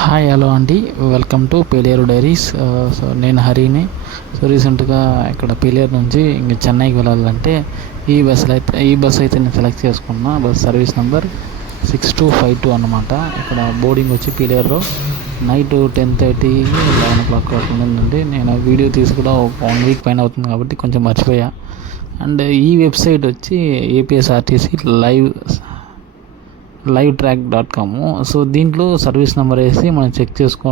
Hi hello అండి welcome to Peleru diaries so నేను హరిని. సో రీసెంట్గా ఇక్కడ పేలేరు నుంచి ఇంక చెన్నైకి వెళ్ళాలంటే ఈ బస్సులో అయితే ఈ బస్సు అయితే నేను సెలెక్ట్ చేసుకున్నా. Bus service number six two five two అనమాట ఇక్కడ బోర్డింగ్ వచ్చి పీలేరులో night ten thirty eleven o'clock వరకు ఉందండి నేను వీడియో తీసి కూడా ఒక వన్ వీక్ పైన అవుతుంది కాబట్టి కొంచెం మర్చిపోయా. అండ్ ఈ వెబ్సైట్ వచ్చి APSRTC live live track dot com so దీంట్లో సర్వీస్ నెంబర్ వేసి మనం చెక్ చేసుకో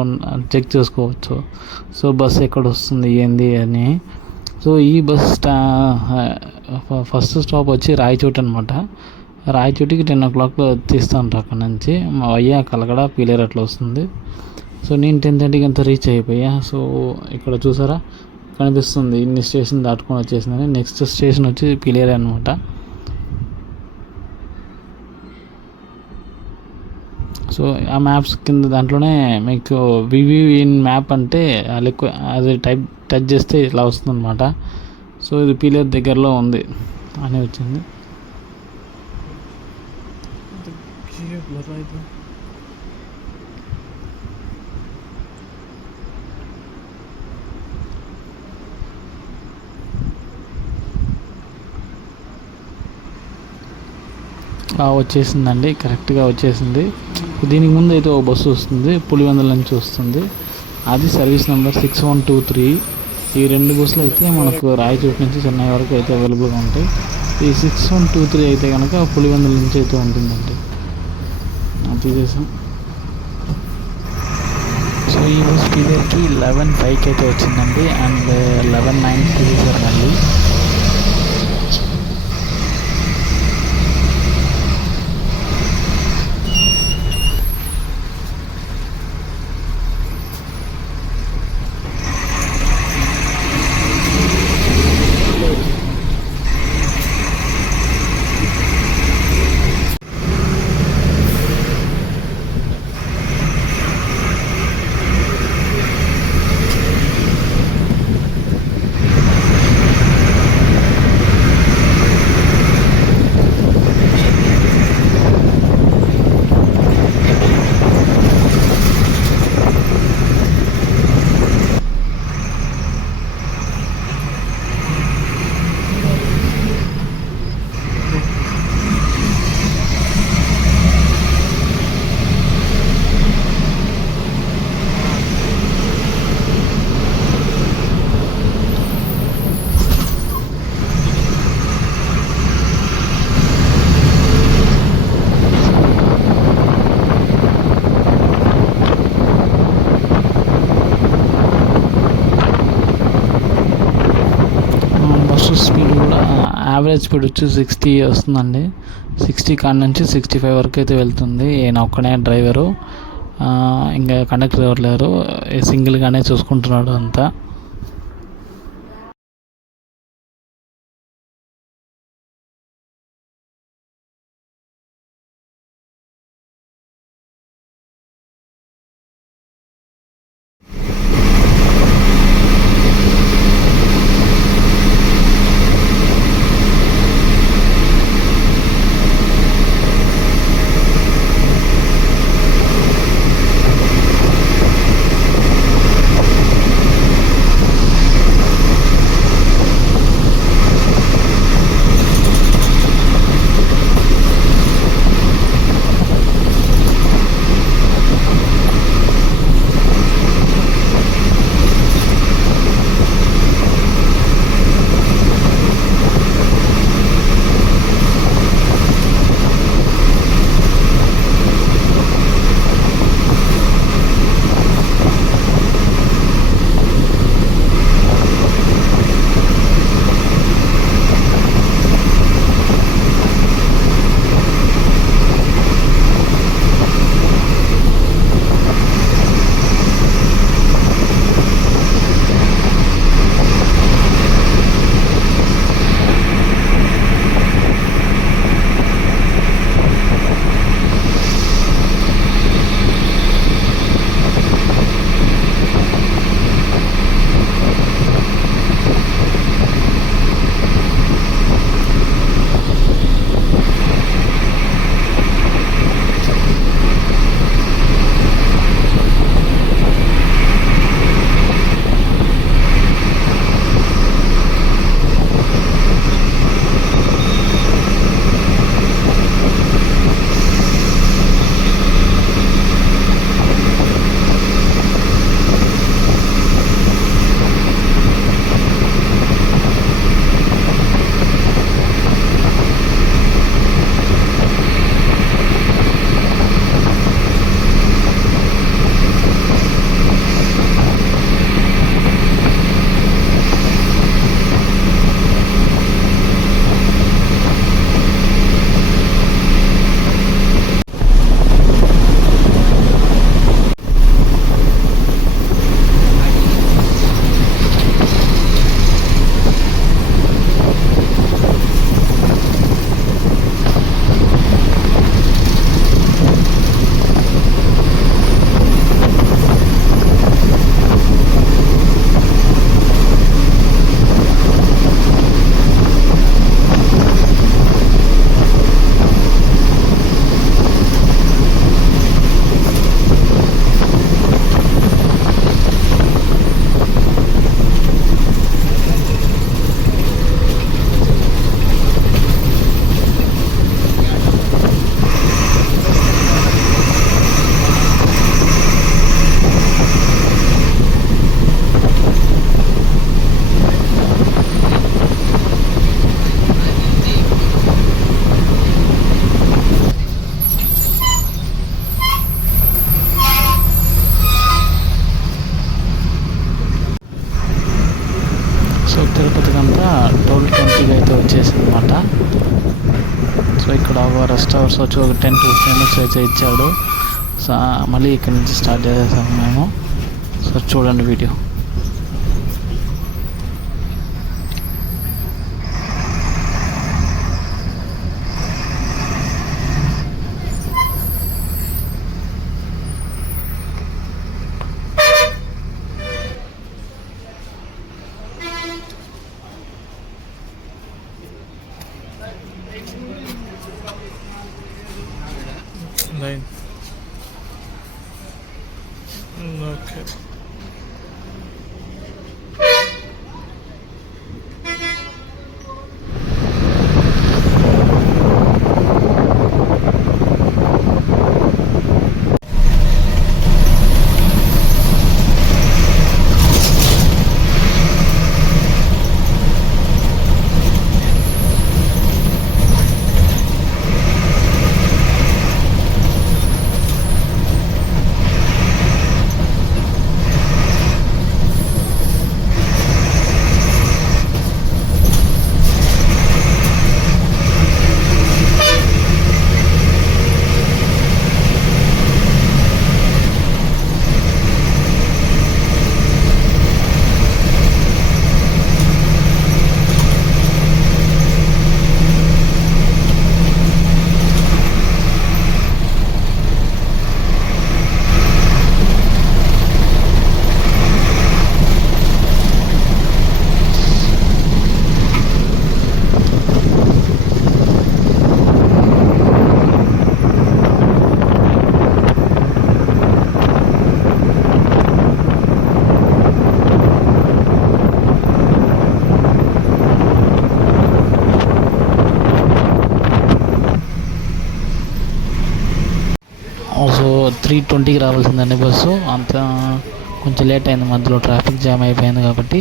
చెక్ చేసుకోవచ్చు. సో బస్ ఎక్కడ వస్తుంది ఏంది అని. సో ఈ బస్ స్టా ఫస్ట్ స్టాప్ వచ్చి రాయచోటి అనమాట రాయచోటికి టెన్ ఓ క్లాక్లో తీస్తాను అక్కడ నుంచి. మా అయ్యా కలకడ పీలేరు అట్లా వస్తుంది. సో నేను టెన్ థర్టీకి అంతా రీచ్ అయిపోయా. సో ఇక్కడ చూసారా? కనిపిస్తుంది. ఇన్ని స్టేషన్ దాటుకొని వచ్చేసిందని. నెక్స్ట్ స్టేషన్ వచ్చి పిలేరే అనమాట సో ఆ మ్యాప్స్ కింద దాంట్లోనే మీకు వివ్యూ ఇన్ మ్యాప్ అంటే అది టైప్ టచ్ చేస్తే ఇలా వస్తుంది అనమాట సో ఇది పీలేర్ దగ్గరలో ఉంది అని వచ్చింది. వచ్చేసిందండి కరెక్ట్గా వచ్చేసింది. దీనికి ముందు అయితే ఒక బస్సు వస్తుంది పులివెందుల నుంచి వస్తుంది అది service number six one two three. ఈ రెండు బస్సులు అయితే మనకు రాయచోటి నుంచి చెన్నై వరకు అయితే అవైలబుల్గా ఉంటాయి. ఈ సిక్స్ వన్ టూ త్రీ అయితే కనుక పులివెందుల నుంచి అయితే ఉంటుందండి. తీసేసాం సో ఈ బస్ పీరియడ్కి లెవెన్ ఫైవ్కి అయితే వచ్చిందండి. అండ్ లెవెన్ నైన్కి తీసేసారు మళ్ళీ బస్సు స్పీడ్ కూడా యావరేజ్ స్పీడ్ వచ్చి సిక్స్టీ వస్తుందండి. సిక్స్టీ కాడ నుంచి సిక్స్టీ ఫైవ్ వరకు అయితే వెళ్తుంది. ఈయన ఒక్కనే డ్రైవరు ఇంకా కండక్టర్ ఎవరు లేరు. సింగిల్గానే చూసుకుంటున్నాడు అంతా. సో తిరుపతికంతా టోల్ టెంపుల్కి అయితే వచ్చేసింది అనమాట సో ఇక్కడ ఒక రెస్ట్ అవర్స్ వచ్చి ఒక టెన్ ఫిఫ్టీన్ మినిట్స్ అయితే ఇచ్చాడు. సో మళ్ళీ ఇక్కడ నుంచి స్టార్ట్ చేసేసాము మేము. సో చూడండి వీడియో Okay. సో త్రీ ట్వంటీకి రావాల్సిందండి బస్సు. అంత కొంచెం లేట్ అయింది మధ్యలో ట్రాఫిక్ జామ్ అయిపోయింది కాబట్టి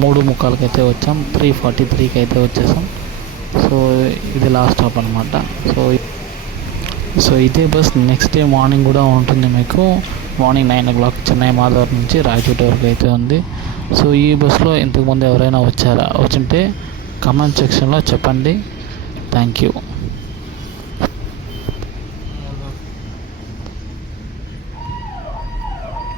మూడు ముక్కాలకి అయితే వచ్చాం. త్రీ ఫార్టీ త్రీకి అయితే వచ్చేసాం. సో ఇది లాస్ట్ స్టాప్ అనమాట సో సో ఇదే బస్ నెక్స్ట్ డే మార్నింగ్ కూడా ఉంటుంది మీకు. Morning nine o'clock Chennai Madhavar నుంచి రాయచోటి వరకు అయితే ఉంది. సో ఈ బస్సులో ఇంతకుముందు ఎవరైనా వచ్చారా? వచ్చింటే కమెంట్ సెక్షన్లో చెప్పండి. Thank you